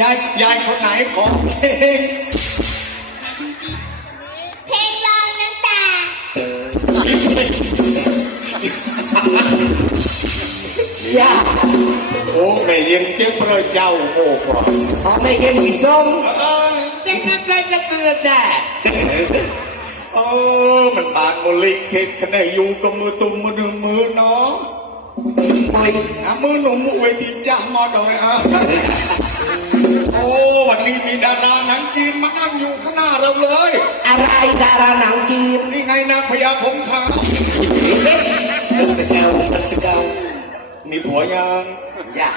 ยายยายคนไหนของเพลงเพลงลองน้ำตาย่าโอ้แม่เลี้ยงเจ้าพระเจ้าโอ้กว่าพอไม่เห็นอีส้มเออยังทำได้จะเตือนได้เออมันบานโมลิกเทศคะแนนอยู่กับมือตุ้มมือหนึ่งมือเนาะ ปุยอะมือหนุ่มมือเวทีจ้ามอดเลยอะ นมานั่งอยู่ข้างหน้าเราเลย อะไรดาราหนังจีนนี่ไงนางพญาผมขาวสเกลสเกลมีผัวยังย่า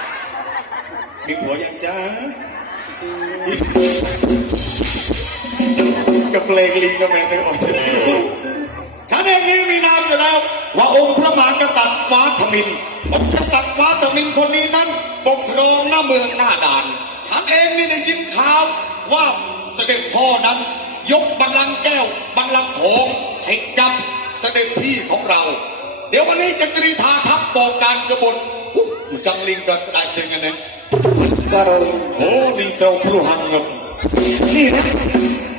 มีผัวยังจ้ากับเพลงลิงก็ไม่ได้ออกจากฉันเองนี่มีนามอยู่แล้ว ว่าองค์พระมหากษัตริย์ฟ้าทมินองค์กษัตริย์ฟ้าทมินคนนี้นั้นปกครองหน้าเมืองหน้าด่าน ฉันเองนี่ได้ยินข่าวว่าเสด็จพ่อนั้น ยกบัลลังก์แก้ว บัลลังก์ทองให้กับเสด็จพี่ของเรา เดี๋ยววันนี้จะกรีธาทัพบอการกบฏจังลิงกันสดายเป็นกันนะก็เลยโอ้ลิงเซลพลูหังเงบนี่นะ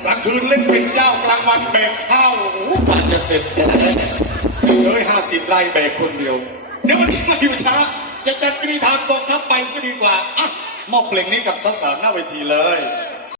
กลางคืนเล่นเป็นเจ้ากลางวันแบกข้าวโอ้โหกว่าจะเสร็จเลยห้าสิบไร่แบกคนเดียว เดี๋ยววันนี้มาอยู่ช้า จะจัดกรีธากองทัพไปซะดีกว่าอะมอบเพลงนี้กับสสารหน้าเวทีเลย